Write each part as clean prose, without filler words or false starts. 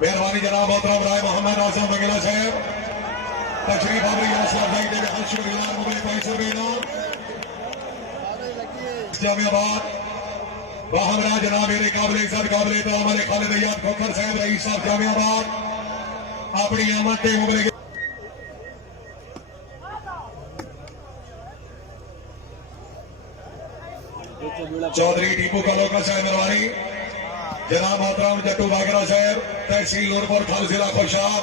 मेहरबानी जनाब मोहतरम राय मोहम्मद आजम बंगला साहब तशरीफ आवरी जामियाबाद बाहमरा जनाब मेरे काबिल इज्जत काबिल तो हमारे खालिद अय्याद खोखर साहब रईस साहब जामियाबाद अपनी आमद टीम उमरे चौधरी टीपू कलोका साहब मेहरबानी जनाब मोहतरम जट्टू बागरा साहब तहसील नूरपुर खाल जिला खुशाब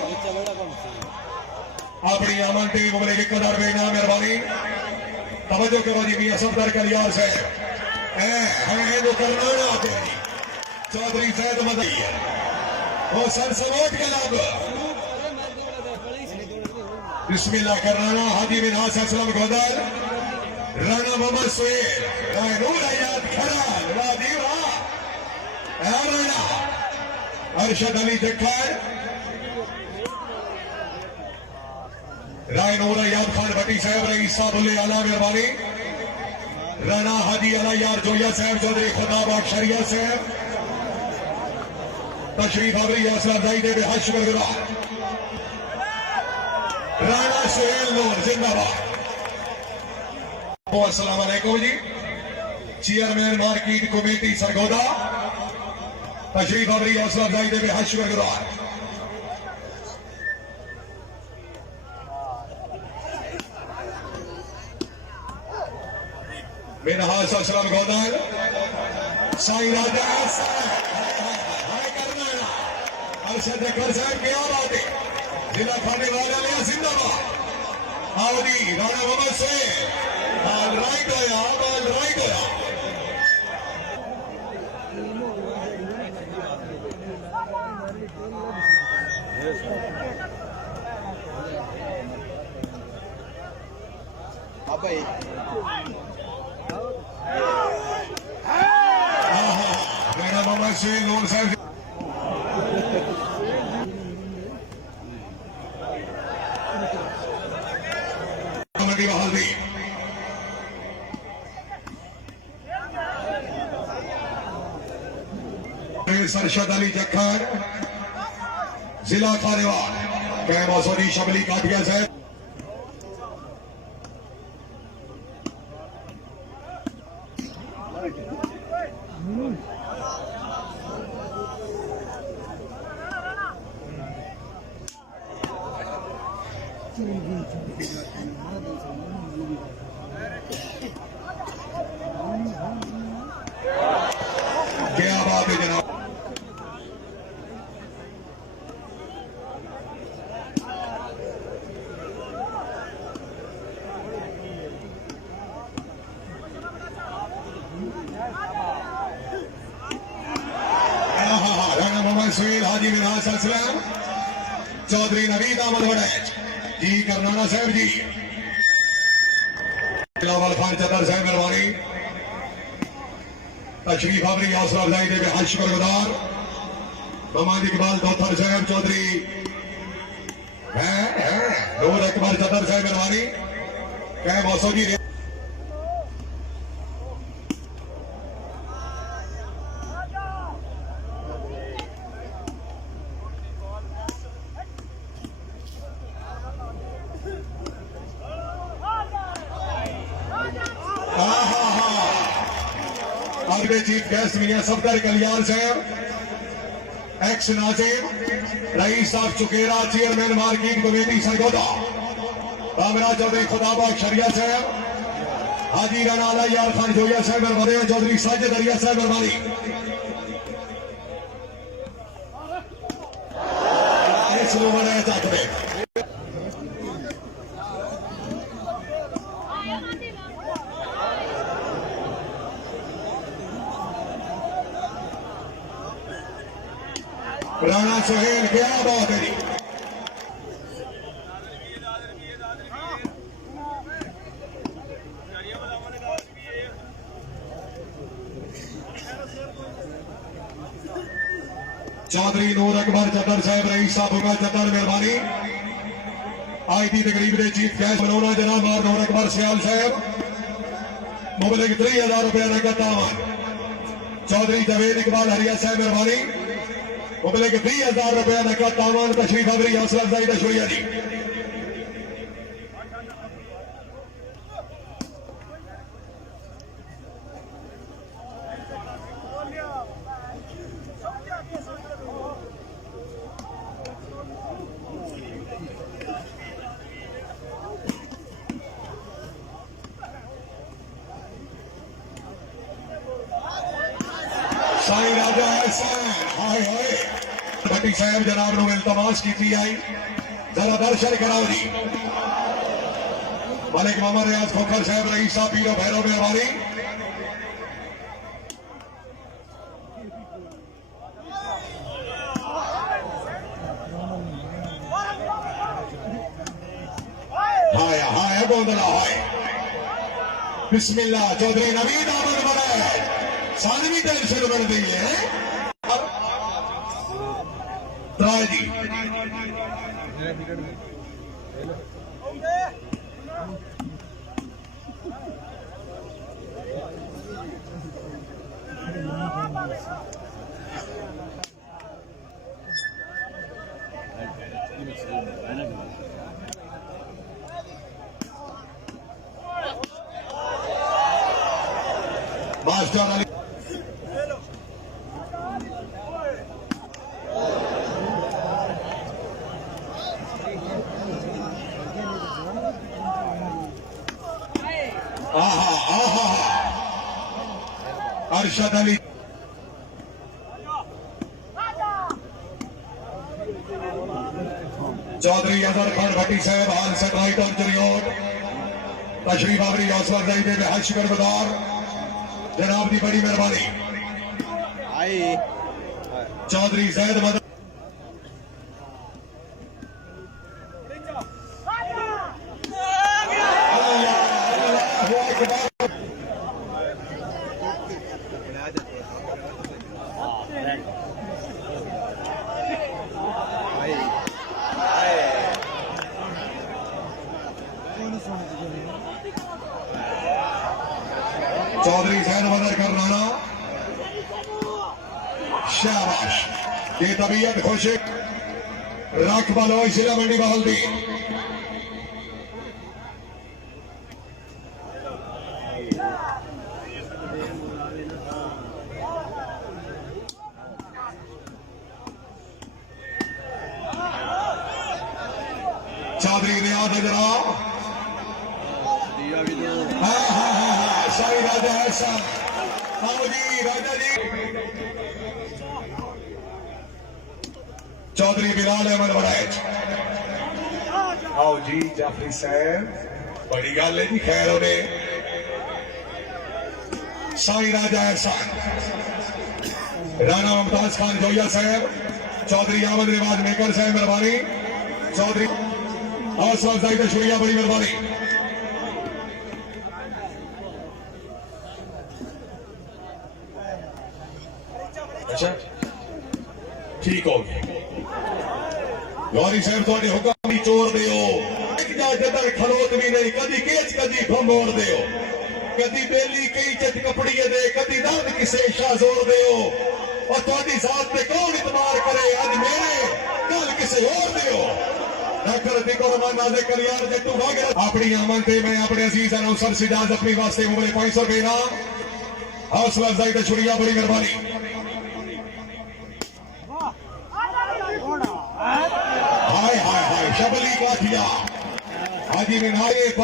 अपनी आमद टीम उमरे की कदर बेना मेहरबानी तवज्जो करो जी मियां सफदर कलियार साहब है जो करना चौधरी सैद मदई वो सर सलोट के लब बिस्मिल्लाह करना हाजी बिन असलम गोदर राणा मोहम्मद सुहेल नूर अय्याद खराल वादीवा राणा अरशद अली जक्खर राय नूर अय्याद खान भट्टी साहब रईस साहब उल्ले आला मेहरबानी राणा हाजी अला यार जोया साहब चौधरी खुदाबाद शरिया साहब तशरीफ आवरी हौसला अफजाई दे हश वगैरह राणा सुहेल नूर जिंदाबाद। अस्सलाम वालेकुम जी चेयरमैन मार्केट कमेटी सरगोदा तशरीफ आवरी हौसला अफजाई दे हश वगैरह मिनहाज असलम गोदर साई राजा अरशद जक्खर साहब क्या बात है जिला खाने वाला लिया जिंदाबाद आवरी राणा मोहम्मद सुहेल बॉल राइट होया भाई राणा मोहम्मद सुहेल नूर साहब बहाली सरशद अली जक्खर जिला खानेवाल कैम मौसूदी शबली काटिया साहब क्या बात है जनाब राणा मोहम्मद सुहेल हाजी मिनहाज असलम चौधरी नवीद अहमद वड़ैच जी करनाना साहब जी बिलावल खान चतर साहब मेहरबानी तशरीफ आवरी हौसला अफजाई दे हज शुक्रगुजार मोहम्मद इकबाल दौथर साहब चौधरी नूर अकबर चतर साहब मेहरबानी कैम मौसूदी आपके चीफ गेस्ट मियां सफदर कलियार साहब एक्स नाजिम Rais Sahab Chukera chairman market committee Sargodha रामरा चौधरी खुदाबाद शरिया साहब हाजी राणा अला यार खान जोया साहब मेहरबानी चौधरी साजिद अरिया साहब मेहरबानी राणा सुहेल क्या बात है चौधरी नूर अकबर चतर साहब रईस साहब चतर मेहरबानी आज की तकरीब के चीफ गेस्ट मनोना जनाब नूर अकबर सियाल साहब मुबलिक 3000 रुपया नगद दामन चौधरी जवेद इकबाल हरिया साहब मेहरबानी मुबले के 20,000 रुपया नकद तामान तशरीफ आवरी हौसला अफजाई का शुक्रिया जी। साईं राजा एहसान हाय हाय भट्टी साहब जनाब नु इल्तमास की आई जरा दर्शन कराओ जी। मलिक मोहम्मद रियाज खोखर साहब रईस साहब पीरो भैरव मेहरबानी। हाय हाय गोंदला हाय बिस्मिल्लाह चौधरी नवीद अहमद बनाए सानवी टेंशन बन गई है जी। मास्टर अली अरशद अली चौधरी अजहर खान भट्टी साहब हाल सेटेलाइट ऑन चरियोट तशरीफ आवरी हौसला अफजाई दे बेहद शुक्रगुजार जनाब की बड़ी मेहरबानी। आई चौधरी जैद मदन चौधरी जैद मदर कर राना शाबाश ये तबीयत खुश रख बालो जिला मंडी बहालदी चौधरी रियाज जनाब साईं राजा एहसान आओ जी राजा जी। चौधरी बिलाल अहमद वड़ैच आओ जी जाफरी साहब बड़ी गल है जी खैर होने साईं राजा एहसान राणा मुमताज खान जोया साहब चौधरी अहमद रिवाज मेकर साहब मेहरबानी चौधरी हौसला अफजाई का शुक्रिया बड़ी मेहरबानी। अच्छा ठीक हो गया गौरी साहब थोड़े हुक्म भी चोर दियो जदर खलोत भी नहीं कदी केच कदी भमोड़ दियो कदी बेली कई चट कपड़ी दे कदी दर्द किसे शाजोर दियो और थोड़ी जात पे कौन इतबार करे अज मेरे कल किसे और दियो अपनी आमन से मैं अपने अजीज अनौसर सिजाज अपनी वास्ते मुबले 500 रुपए इनाम हौसला अफजाई का शुक्रिया बड़ी मेहरबानी। हाय हाय हाय शबली काठिया हाजी मिनारे 5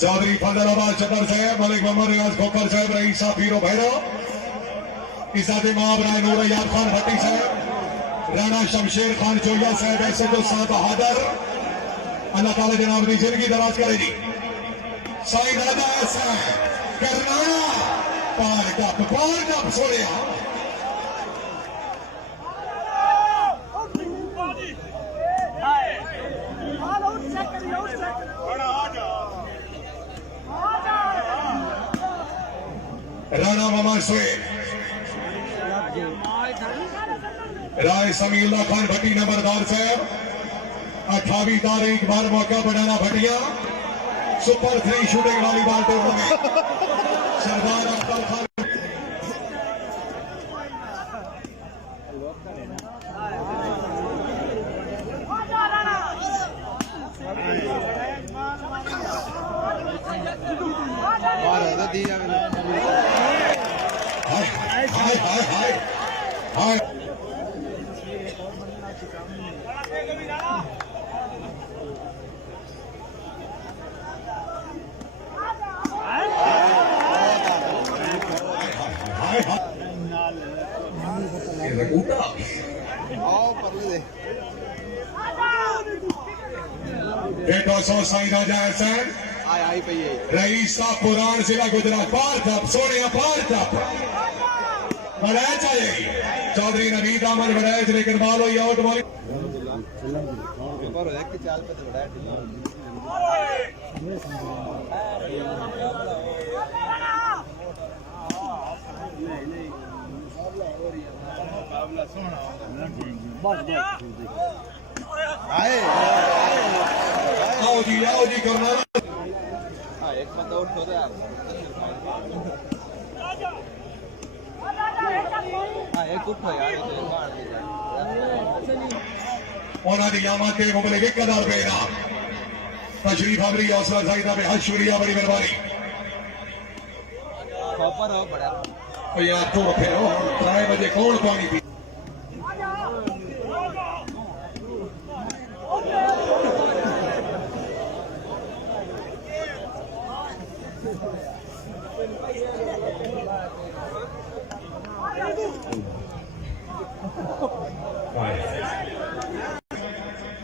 चौधरी फजलाबाद चतर साहब मलिक मोहम्मद रियाज खोखर साहब रईस साहब पीरो भैरव इसादे माब राय नूर यार खान भट्टी साहब राणा शमशेर खान चोया साहब ऐसे जो साहब बहादुर अल्लाह ताला जनाब की जिंदगी दराज करे जी। साईं राजा ऐसा करना पार कप सोने राणा मामा सोए राय समीला खान भट्टी नंबरदार साहब 28 तारीख बार मौका बनाना Bhatia super 3 shooting volleyball tournament Sardar Akhtar Khan हाय हाय हाय हाय साईं राजा हसन आई पई है रईस साहब पुरान जिला गुजरात पार थप सोने पार थप बढ़ाया चाहिए चौधरी नवीद अहमद बढ़ाया लेकिन बॉल हुई आउट बॉल चाल पे आओ जी करना एक बंदा उठ हो गया एक उठो यार उन्होंने यामाते मुबले 1000 रुपए इनाम तशरीफ आवरी हौसला अफजाई का बेहद शुक्रिया बड़ी मेहरबानी खबर हो बड़ा यार तो फिर 3 बजे कौन पानी पी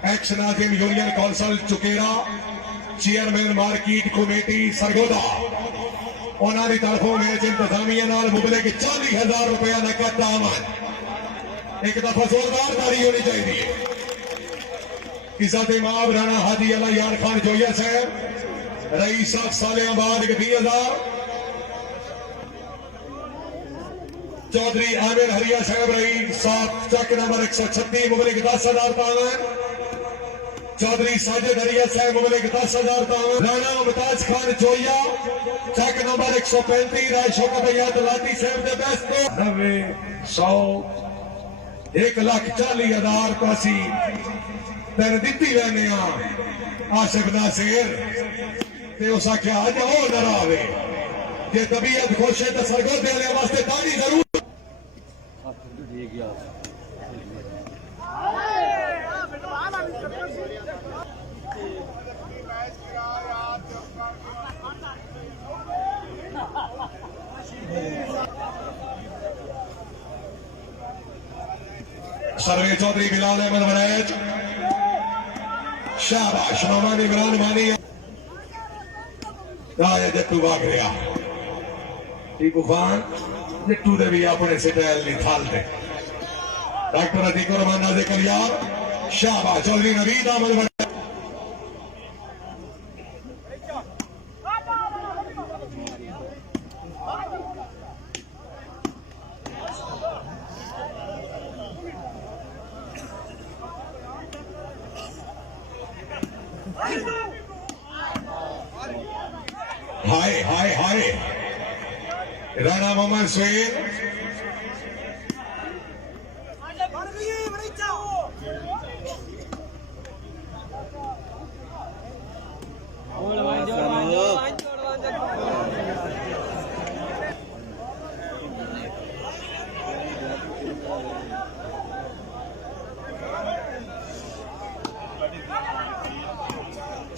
एक्स नाजिम union council Chukera chairman market committee Sargodha उन्होंने तरफों मैच इंतजामिया नाल मुबले के 40,000 रुपया नकद दामन एक दफा जोरदार ताली होनी चाहिए इज्जत इमाम राणा हाजी अला यार खान जोया साहब रईस साहब सालियाबाद के 20,000 चौधरी आमिर हरिया साहब रईस साहब चक नंबर 136 मुबले के 10,000 पावन चौधरी साजिद हरिया साहब मुबले के 10,000 पावन राणा मुमताज खान जोया चक नंबर 135 रायशो का भैया दलाती साहब के बेस्ट 90 100 1,40,000 तो असी तेन दी रहने आशिफ नासिर ते उस आख्या अज हो न आवे जे तबीयत खुश है तो सरगोदे वाले वास्ते ताली जरूर सर्वे चौधरी बिलाल अहमद वनैज शाबाश मोहम्मद इमरान मानी राजा जट्टू भाग गया टीपू खान जट्टू ने भी अपने सिटैल नहीं थालते डॉक्टर अतीक रहमान नाज़िर कलियार शाबाश चौधरी नवीद अहमद वनैज हाय हाय हाय राणा मोहम्मद सुहेल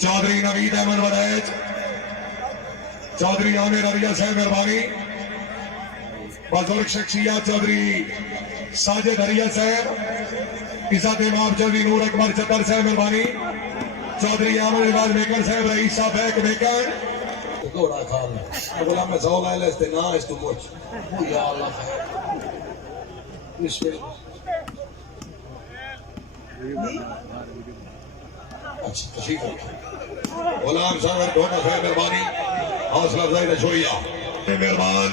चौधरी नवीद अहमद वनैज चौधरी आमिर रविया साहब मेहरबानी बुजुर्ग शख्सियत चौधरी साजिद हरिया साहब इज्जत इमाम चौधरी नूर अकबर चतर साहब मेहरबानी चौधरी आमिर रिवाज मेकर साहब रईस साहब बैक मेकर घोड़ा खान बोला मैं 100 ला लेते ना इस तू मुझ या अल्लाह अच्छा ठीक है गुलाम साहब ढोका साहब मेहरबानी हौसला अफजाई छोड़िया मेहरबान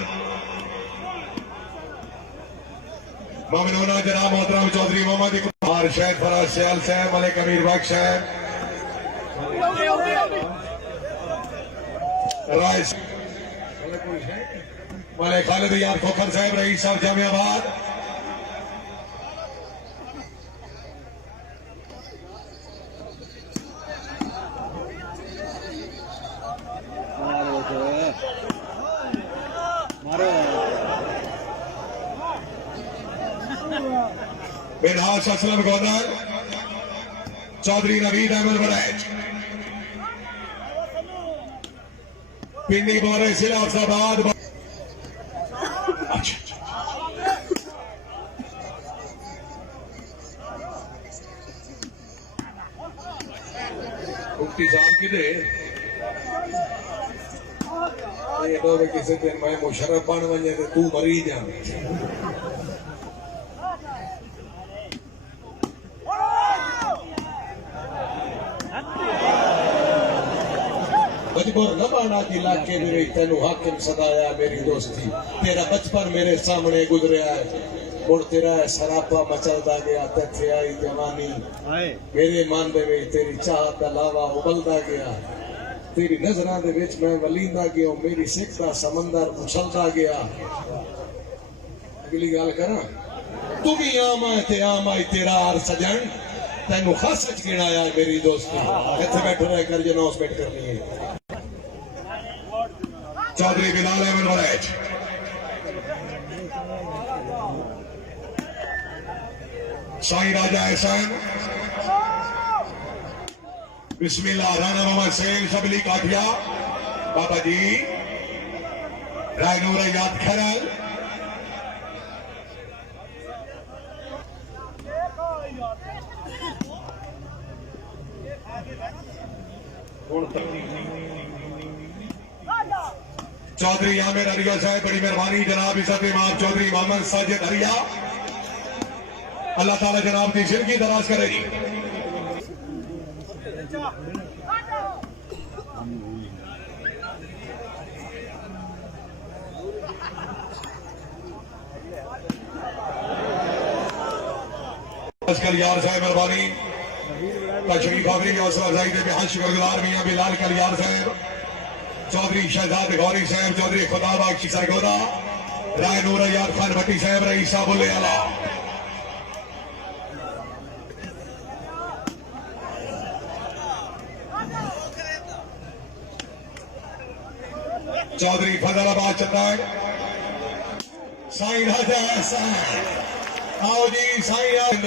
ममनूना जनाब मोहतरम चौधरी मोहम्मद इकबाल शहद फराज सयाल साहब मलिक अमीर बख्श साहब राय मलिक खालिद यार खोखर साहब रईस साहब जामियाबाद बिनहास असलम गौदर चौधरी नवीद अहमद बड़ैच पिंडी बोरे जिला अफजाबाद मुफ्ती साहब किधे ये तो किसी दिन मैं मुशर्रफ बन वजे तो तू मरी जा मजबूर न बना कि इलाके मेरे तेन हाकिम सदाया मेरी दोस्ती तेरा बचपन मेरे सामने गुजरिया है मुड़ तेरा सरापा मचलता गया तथे आई जवानी मेरे मन दे विच तेरी चाहत दा लावा उबलदा गया तेरी नजरां दे विच मैं वलींदा गया मेरी सिख दा समंदर उछलदा गया अगली गल करा तू भी आमा ते आमा तेरा हर सजन तेन खास च गिनाया मेरी दोस्ती इत्थे बैठे रह कर जो अनाउंसमेंट करनी है चौधरी बिलाल अहमद बड़ैच साईं राजा एहसान बिस्मिल्लाह राणा मोहम्मद सेन सबली काठिया बाबा जी रायनूर याद खैरल चौधरी आमिर अरिया साहब बड़ी मेहरबानी जनाब इज्जत इमाम चौधरी मोहम्मद साजिद अरिया अल्लाह ताला जनाब की जिंदगी दराज करे जी कलियार साहब मेहरबानी तशरीफ आवरी हौसला अफजाई के बेहद शुक्रगुजार मियां बिलाल कलियार साहब चौधरी शहजाद गौरी साहब चौधरी खुदा बख्श सरगोदा राय नूर यार खान भट्टी साहब रईस साहब आला चौधरी फजलाबाद चतक साईं राजा आओ जी साईं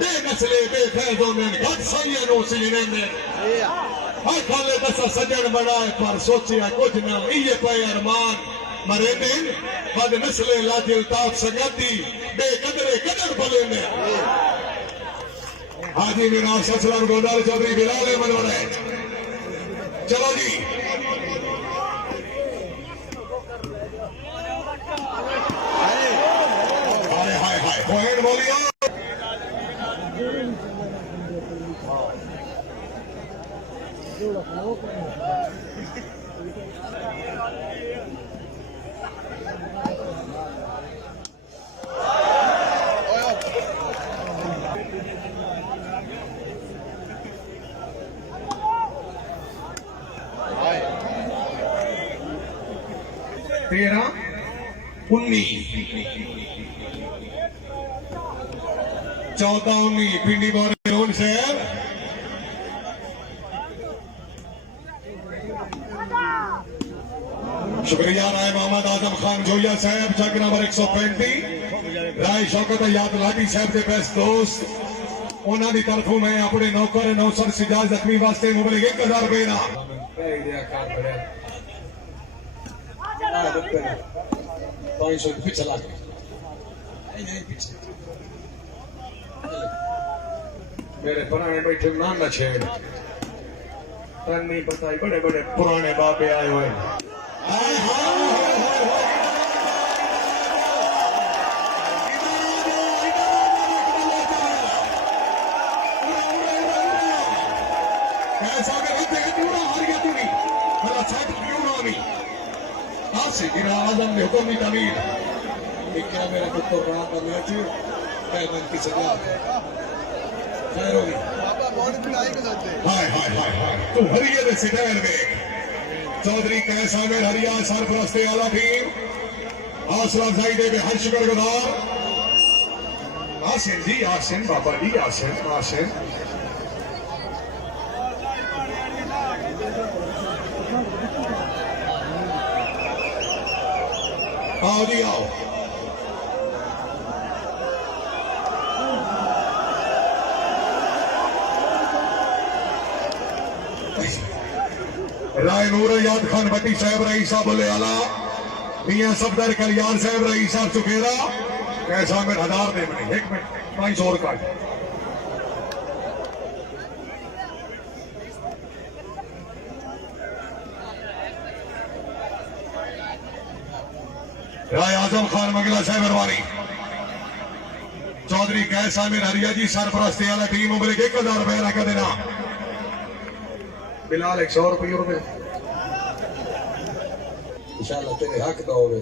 बेनस्ले बेफैजो में घट साईं नो सीने में हर खाले दसा सजन बनाए पर सोचिया कुछ ना इये पे अरमान मरे में बद नस्ले लाजिल ताप संगति बेकदरे कदर भले में हाजी विनाश असलम गोदार चौधरी बिलाल अहमद बड़ैच चलो जी हाय हाय हाय कोहेन बोलियो तेरह 19 14 19 पिंडी बोरे साहब शुक्रिया राय मोहम्मद आजम खान जोया साहब जग नंबर 135 राय शौकत याद लाडी साहब के बेस्ट दोस्त उन्होंने की तरफों मैं अपने नौकर नौसर सिजाज जख्मी वास्ते मुबलिग 1000 रुपए ना 500 पीछे ला मेरे पुराने बैठे ना न छेड़ तन नहीं पता बड़े बड़े पुराने बाबे आए हुए ऐसा हार गया तू नहीं भला साइड क्यों ना आजम ने हुक्म नहीं तमीर एक क्या मेरा पुत्र रात का मैच कैमन की सजा खैर होगी हाय हाय हाय हाय तो हरिया दे सिटायर में चौधरी कैसा में हरिया सरपरस्ती वाला टीम हौसला अफजाई दे हर शुक्रगुजार आसिन जी आसिन बाबा जी आसिन आसिन आओ जी आओ राय नूर याद खान भट्टी साहब रईस साहब बोले आला मियां सफदर कल्याण साहब रईस साहब चुकेरा कैसा में 1000 दे बने 1 मिनट 500 का राय आजम खान मंगला साहब अरवानी चौधरी कैस आमिर हरिया जी सरपरस्ती वाला टीम उम्र 1000 रुपया रख देना बिलाल 100 रुपये इंशाल्लाह तेरे हक दा होवे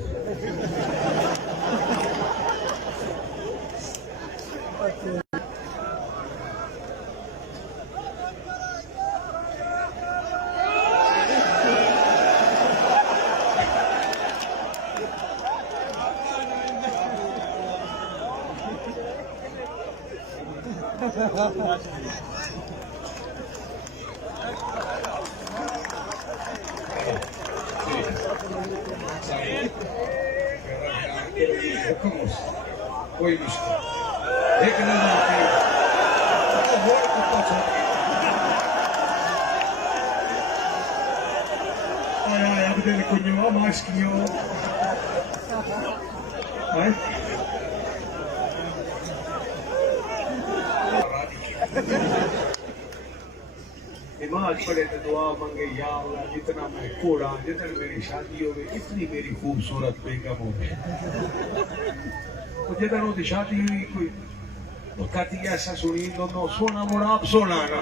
कोई मुश्किल एक नजर Abdel Kunyua Maskio नमाज पढ़े तो दुआ मांगे या अल्लाह जितना मैं कोड़ा जितना मेरी शादी हो गई इतनी मेरी खूबसूरत बेगम हो गई जितना उसकी शादी हुई कोई कहती ऐसा सुनी दोनों सोना मुड़ा आप सोना ना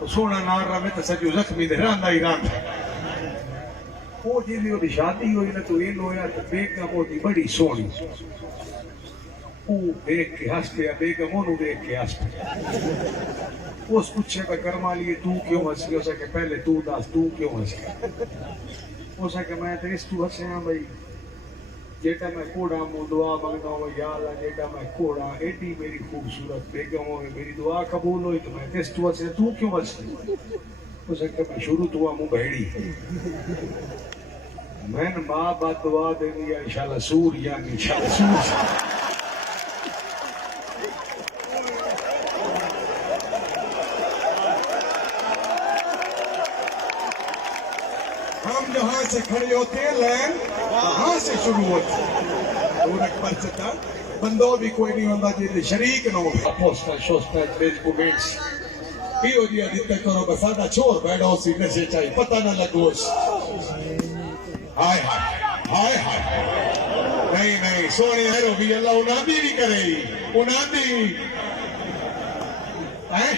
तो सोना ना रहा मैं तो सजो जख्मी दे रहा ही रहा वो जिन्हें उसकी शादी हुई ना तो ये होया तो बेगम होती बड़ी सोनी वो देख के हंस पे बेगम ओनू देख के हंस पे उस पूछे का कर्मा लिए तू क्यों हंसी हो सके पहले तू दस तू क्यों हंसी हो सके मैं तो इस तू हंसे हाँ भाई जेटा मैं कोड़ा मुँह दुआ मांगता हूँ या अल्लाह जेटा मैं कोड़ा एडी मेरी खूबसूरत बेगम हो मेरी दुआ कबूल हुई तो मैं किस तू हंसे तू क्यों हंसी हो सके मैं शुरू तो मुँह भेड़ी मैंने माँ बात दुआ देनी है इंशाल्लाह सूर या इंशाल्लाह सूर हम जहां से खड़े होते हैं लैन वहां से शुरू होती है बंदो भी कोई नहीं होता जिसे शरीक न हो पोस्टर शोस्टर फेसबुक पियो जी जिते करो बस सादा छोर बैठो सी नशे चाहिए पता न लगोस हाय हाय हाय हाय नहीं नहीं सोने हेरो भी अल्लाह उनादी भी करे उनादी हैं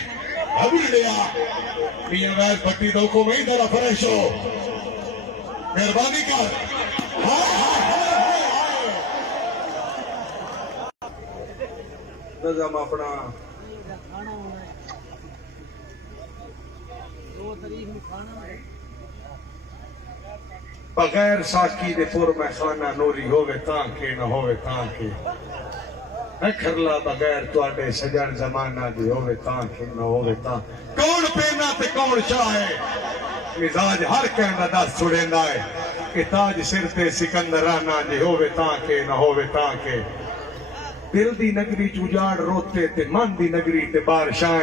अभी लिया मियां वैद भट्टी दो को वही तरह फ्रेश हो मेहरबानी कर नजम अपना बगैर साकी दे पुर में खाना नूरी होवे तां के न होवे तां के खरला बगैर तुआडे सजन जमाना दे होवे तां के न होवे तां कौन पेना ते कौन चाहे मिजाज हर कहना दस छुड़ेंदा है कि ताज सिर ते सिकंदराना जे होवे तां के न होवे तां के दिल दी नगरी चुजाड़ रोते ते मन दी नगरी ते बारिशां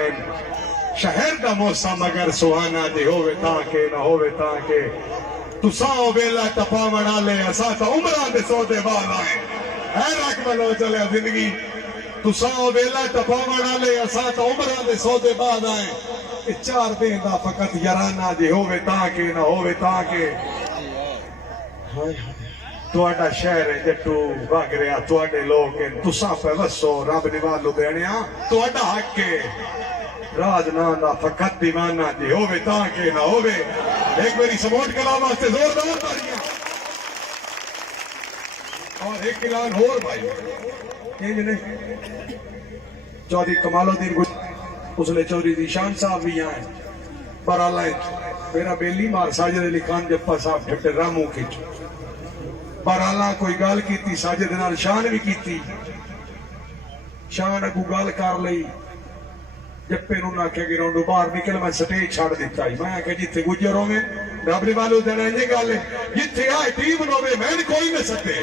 शहर दा मौसम अगर सुहाना जे होवे तां के न होवे तां के तुसा वेला टपावण आले असा तो उमरां दे सौदे बाद आए है रख मलो चले जिंदगी तुसा वेला टपावण आले असा तो उमरां दे सौदे बाद आए 4 दिन दा फकत याराना जे होवे तां के न होवे तां के तुहाडा शहर है जट्टू बागरिया तुहाडे लोग तुसा पे वसो रब निवाल लुधियाणिया तुहाडा हक है राज ना दा फकत दीवाना जे होवे तां के न होवे एक बारी सपोर्ट करा वास्ते जोरदार तालियां और एक ऐलान और भाई चौधरी कमालुद्दीन उसले चौधरी जीशान साहब भी आए पर मेरा बेली मार साजिद अली खान जप्पा साहब ठट्टे रामू के पर कोई गल की साजिद नाल शान भी की शान अगू गल कर ली जप्पे ना आख्या कि रोडो बाहर निकल मैं स्टेज छड़ दिता मैं आख्या जिथे गुजर होवे रबरी वालों दिन इंज गल जिथे आए टीम होवे मैं कोई नहीं सकते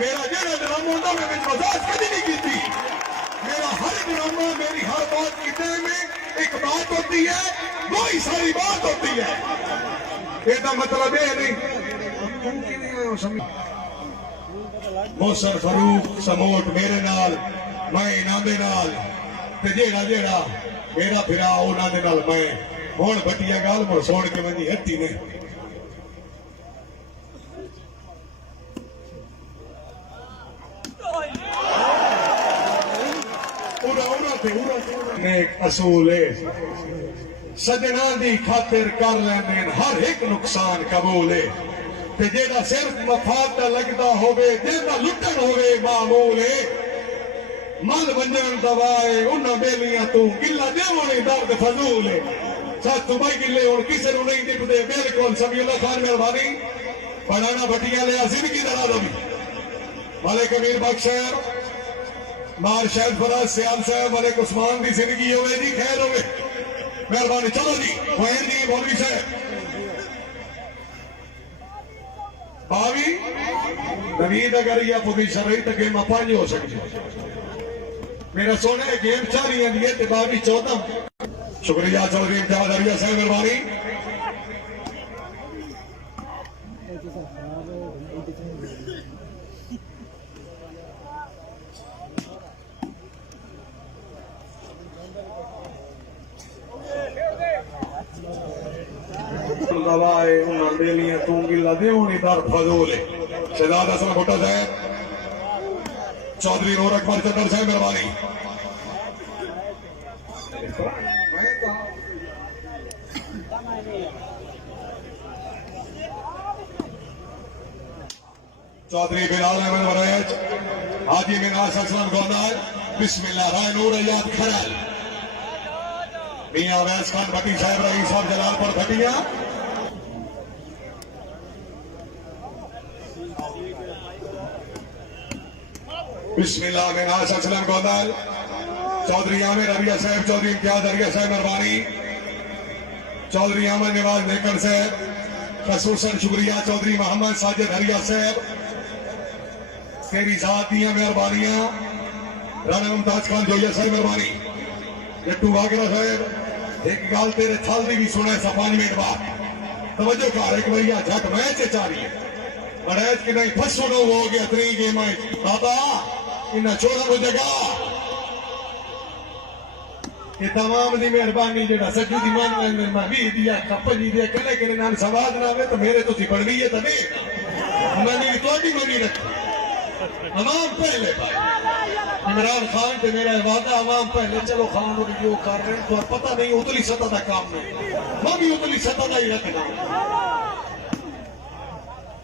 मेरा जेड़ा ड्रामा होंदा मैं विच मजाक कदी नहीं कीती मेरा हर ड्रामा मेरी हर बात की में एक बात होती है वही सारी बात होती है इसका मतलब ये नहीं मोहसन फरूक समोट मेरे नाल मैं इनाम दे नाल ते जेड़ा जेड़ा मेरा फिरा उन्हां दे नाल मैं हुण बटिया गाल मुड़ सुण के वंदी हत्ती ने नेक असूल है सजना दी खातिर कर लेंदे हर एक नुकसान कबूल है ते जेड़ा सिर्फ मफाद दा लगदा होवे जेड़ा लुटन होवे मामूल है मल वंजन दवाए उन्हां बेलियां तू गिला देवणे दर्द फजूल है साथ तू भाई गिले हुण किसे नु नहीं दिखदे बिल्कुल समीउल्लाह खान मेहरबानी बनाना भटिया ले जिंदगी दा आदमी मालिक अमीर बख्श मार शायद फराज सियाल साहब मलिक उस्मान की जिंदगी होवे जी खैर होवे मेहरबानी चलो जी वहीर जी मौलवी साहब भावी नवीद अगर यह पोजीशन रही तो गेम पांच हो सकती मेरा सोने गेम 4 ही है ते बावी 14 शुक्रिया चौधरी इम्तियाज अरिया साहब मेहरबानी दवाए उन्हां बेलियां तू गिला देवणी दर फजूल है शहजाद हसन भुट्टा साहब चौधरी नूर अकबर चंदर साहब मेहरबानी चौधरी बिलाल अहमद वरैज हाजी मिनास असलम गोंदाल बिस्मिल्लाह राय नूर अयाद खरल मियां अवैस खान भट्टी साहब रईस साहब जलालपुर भटिया बिस्मिल्लाह मिनास असलम गोंदाल चौधरी आमिर अरिया साहब चौधरी इम्तियाज अरिया साहब मेहरबानी चौधरी अहमद नवाज नेकर साहब खसूसन शुक्रिया चौधरी मोहम्मद साजिद हरिया साहब तेरी जात दियां मेहरबानियां राणा मुमताज खान जोया साहब मेहरबानी जट्टू वागरा साहब एक गल तेरे थल दी भी सुना सा 5 मिनट बाद तवज्जो कर एक भैया झट मैच चारी है बड़ैच कि नहीं फसो न हो गया 3 गेम बाबा इन्हें छोड़ा को जगह ये तमाम दी मेहरबानी जेड़ा सज्जू दी मान मैं भी दिया कपजी दिया कने कने नाल सवाद ना आवे तो मेरे तो पढ़वी है तने मनी तोड़ी मनी रख अवाम पहले भाई इमरान खान ते मेरा वादा अवाम पहले चलो खान और जो कर रहे तो पता नहीं उतली सतह का काम नहीं मैं भी उतली सतह का ही रखना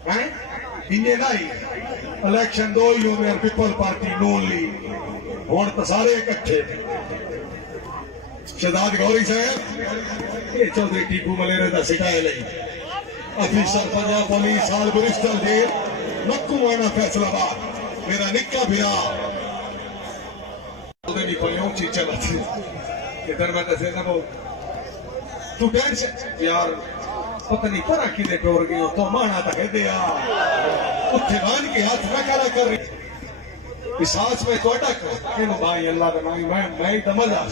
हैं इन्हें नहीं इलेक्शन 2 ही हो गए पीपल पार्टी नून लीग हुण तो सारे इकट्ठे शहजाद गौरी साहब ये चौधरी टीपू मलेरे का सिखाए नहीं अफीसर पंजाब पुलिस साल ब्रिस्टल जेल मक्कू मोना फैसलाबाद मेरा निक्का भिरा चला इधर मैं दसे ना वो तू टेंशन यार पता नहीं पर की दे टोर गई तो माना तक दिया उठे मान के हाथ में कला कर रही इस सांस में तोड़ा कर भाई अल्लाह का नाम मैं दमल आ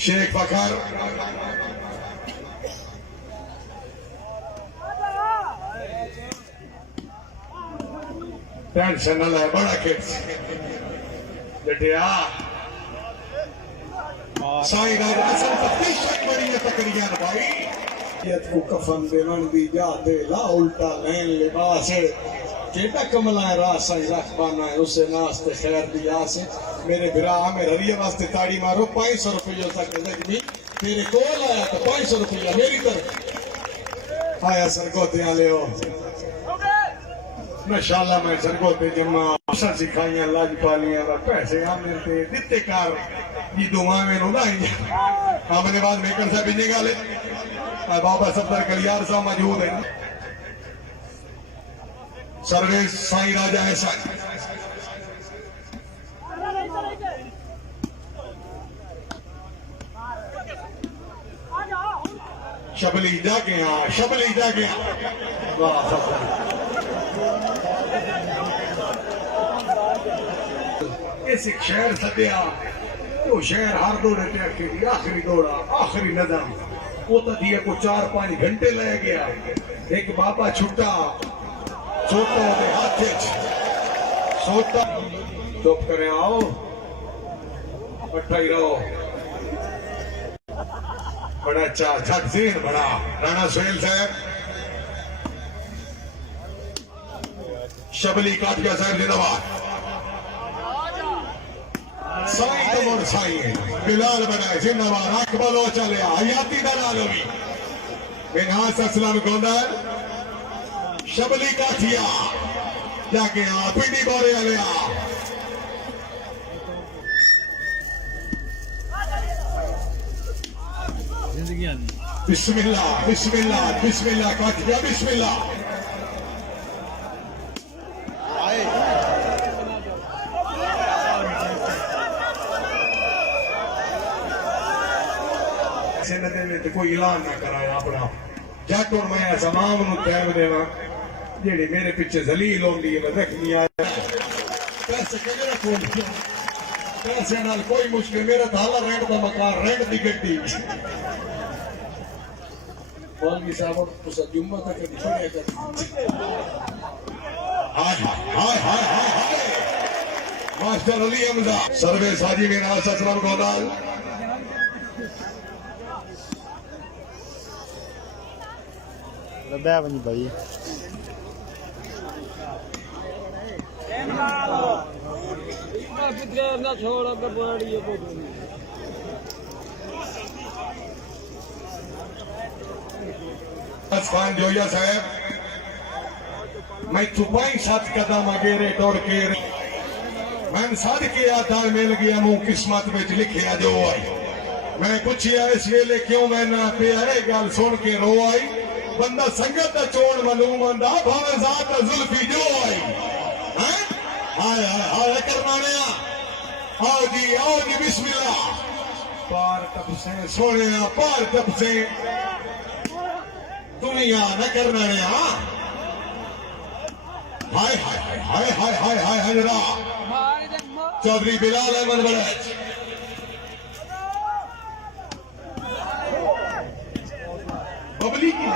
शेख फखर टेंशन न ले बड़ा किड्स जटिया साई राज असल तफ्तीश बड़ी है तकरीर भाई ये को कफन देवन दी जाते ला उल्टा नैन लिबास है केटा कमला रास है रखबाना है उसे नास्ते खैर दी आस है मेरे बिरा में हरिया वास्ते ताड़ी मारो 500 रुपये तक जगमी तेरे को आया तो 500 रुपया मेरी तरफ आया सरगोते वाले हो माशाअल्लाह। मैं सरगोते जमा असा सिखाइया लाज पालियां पैसे आने ते दिते कार ये दुआ में उड़ाई हमने बाद मेकर साहब बिजने गाले बाबा सफदर कलियार साहब मौजूद है। सर्वेश साईं राजा है साईं शबली जागे हाँ शबली जागे वाह इस एक शहर सद्या तो शहर हर दौड़े के आखिरी दौड़ा आखिरी नजम वो तो दिए को 4-5 घंटे ले गया। एक बाबा छुट्टा छोटा दे हाथ सोता चुप करे आओ इकट्ठा ही रहो बड़ा अच्छा छठ सीन बड़ा राणा सोहेल साहब शबली काटिया साहब जिंदाबाद साईं कमर साईं बिलाल बनाए जिंदाबाद अकबर हो चले हयाती दलाल भी बिनास असलम गोंदर शबली काठिया जाके आ पिंडी बोरे वाले बिस्मिल्लाह बिस्मिल्लाह बिस्मिल्लाह काठिया बिस्मिल्लाह तो कोई ऐलान ना कराया अपना जट और मैं तमाम टाइम देवा जेड़ी मेरे पिछे जलील होंदी है मैं रखनी आया पैसे कदे रखो पैसे नाल कोई मुश्किल मेरा थाला रेंट का मकान रेंट दी गड्डी मौलवी साहब तुसा जुम्मा तक पढ़िया कर हाय हाय हाय हाय हाय मास्टर अली हमजा सर्वे साजी में नास असलम गोदाल रब्बा बनी भाई ना छोड़ अब बड़ी है खान जोया साहब मैं छुपाई 7 कदम आगे रे दौड़ के मैं साध के आता मिल गया मुंह किस्मत में लिखिया जो आई मैं पूछिया इस वेले क्यों मैं ना पे है गल सुन के रो आई बंदा संगत का चोण मालूम आंदा भावे जात जुल्फी जो आई हैं हाय हाय हाय करवाने आओ जी बिस्मिल्लाह पार तब से सोने पार तब से दुनिया न करना रे हाय हाय हाय हाय हाय हाय हाय हजरा चौधरी बिलाल अहमद बड़च बबली की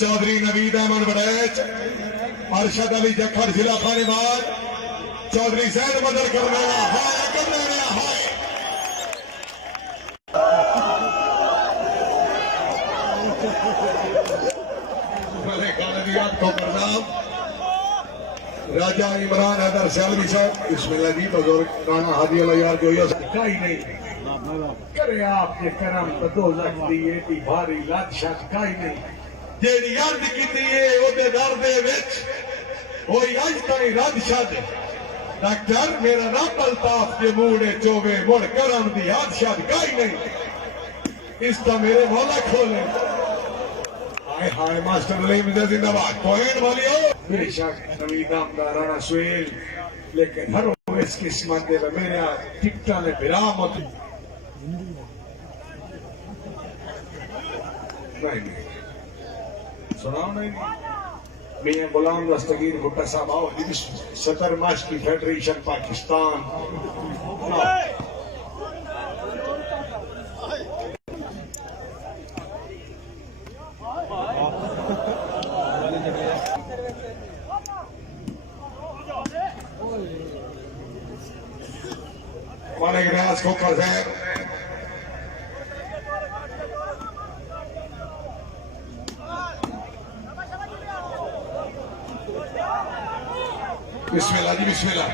चौधरी नवीद अहमद बड़ैच अरशद अली जखर जिला खानेबाद चौधरी सैद बदर करने हाय करने हाय को प्रणाम राजा इमरान हैदर सियालवी साहब बिस्मिल्लाह जी बुजुर्ग राणा हादी अला यार जो ही नहीं करे आपके करम तो 2 लाख दी एडी भारी लात शक काई नहीं जेड़ी अर्ज कीती है ओदे दर दे विच होई अज ताई रद छद डॉक्टर मेरा रब अल्ताफ के मूड़े चोवे मुड़ करम दी हद शद काई नहीं इस तो मेरे मौला खोले हाय हाय मास्टर अलीम जिंदाबाद कोहेन वालियो बेशक नवीद आमदार राणा सोहेल लेकिन हर इस किस्मत दे मेरे टिकटा ने बिरा मत नहीं सुनाओ नहीं मियां गुलाम दस्तगीर भुट्टा साहब आओ सतर मास्की फेडरेशन पाकिस्तान मालिक रियाज खोखर साहब बिस्मिल्लाह जी बिस्मिल्लाह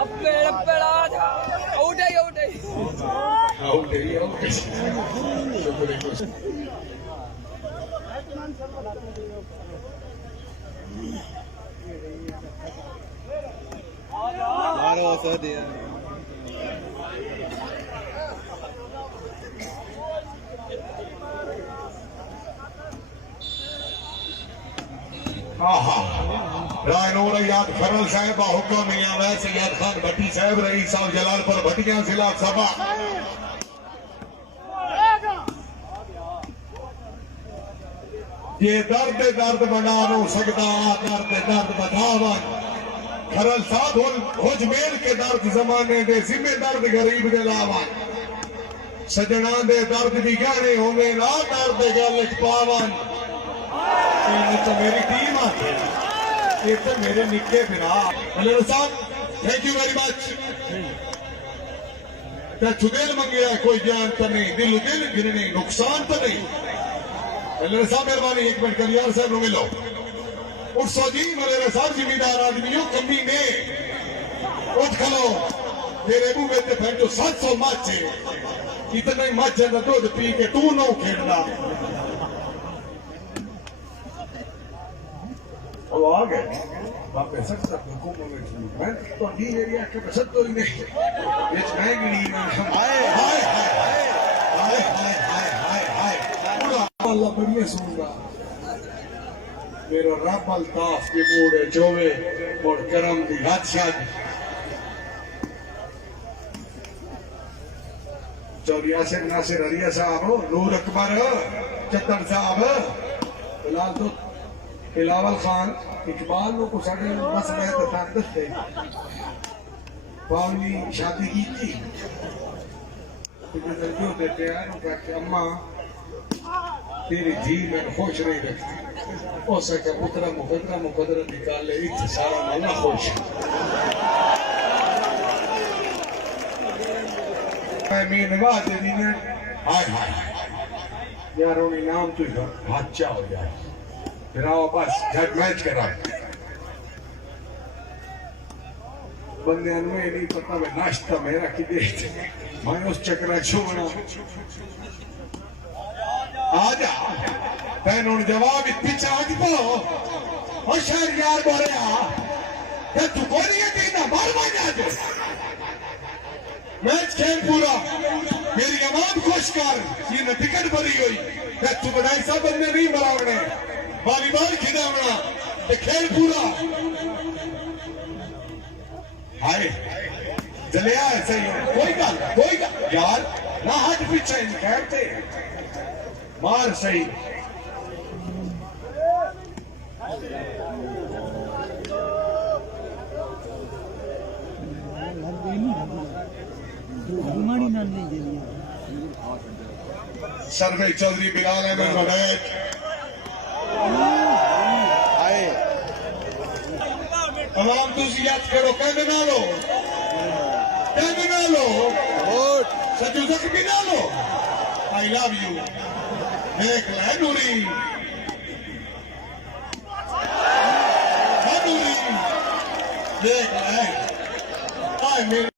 अब पेड़ आ जा आउट है आउट है शुक्र है मारो सो दिया रायनूर याद खरल साहब हुक्म मियां वैद सैयद खान भट्टी साहब रईस साहब जलालपुर भट्टियां जिला सभा ये दर्द बना नो सकता दर्द बतावन खरल साहब हुजमेर के दर्द जमाने दे जिम्मे दर्द गरीब दे लावन सजना दे दर्द भी गहने होंगे ना दर्द गल पावन तो मेरी टीम आती ये तो मेरे निक्के बिना हेलो साहब थैंक यू वेरी मच चुदेल मंगे कोई ज्ञान तो नहीं दिल गिरने नुकसान तो नहीं हेलो साहब मेहरबानी एक मिनट कलियार साहब नु मिलो उठ सो जी मेरे साहब जिम्मेदार आदमियों कमी ने उठ खलो तेरे मुंह में तो जो 700 मच इतना ही मच है दूध पी के तू ना खेलना वो आ गए बापे सच मैं तो दी एरिया के बसत तो ही नहीं ये मैं गिनी हाय हाय हाय हाय हाय हाय हाय हाय पूरा अल्लाह बढ़िया सुनगा मेरा रब अल्ताफ के मूड जोवे और करम दी बादशाह चौरिया से नासिर हरिया साहब नूर अकबर चतर साहब फिलहाल तो बिलावल खान इकबाल को साढ़े बस में तफादत थे पावनी शादी की थी जल्दी देते हैं कि अम्मा तेरी धी में खुश नहीं रखती हो सके पुत्रा मुकदरा निकाले इत सारा माना खुश मीन बात ने हाय हाय यार उन्हें नाम तो बादशाह हो जाए फिर आओ बस झट मैच करा बंदे में नहीं पता मैं नाश्ता मेरा कि मैं उस चक्र छोड़ना आजा तैन जवाब पीछा आ पो और शहर यार बोले तू कोई कहना बार बार मैच खेल पूरा मेरी आवाम खुश कर ये टिकट भरी हुई तू बनाई सब बंदे नहीं बनावने वॉलीबॉल खिलावना खेल पूरा हाय जलिया ऐसे ही कोई यार ना हट पीछे कहते मार सही सर्वे चौधरी बिलाल अहमद वदैत अवाम तुझी याद करो कहने ना लो सजू जख्मी ना लो आई लव यू देख ले नूरी देख ले मेरे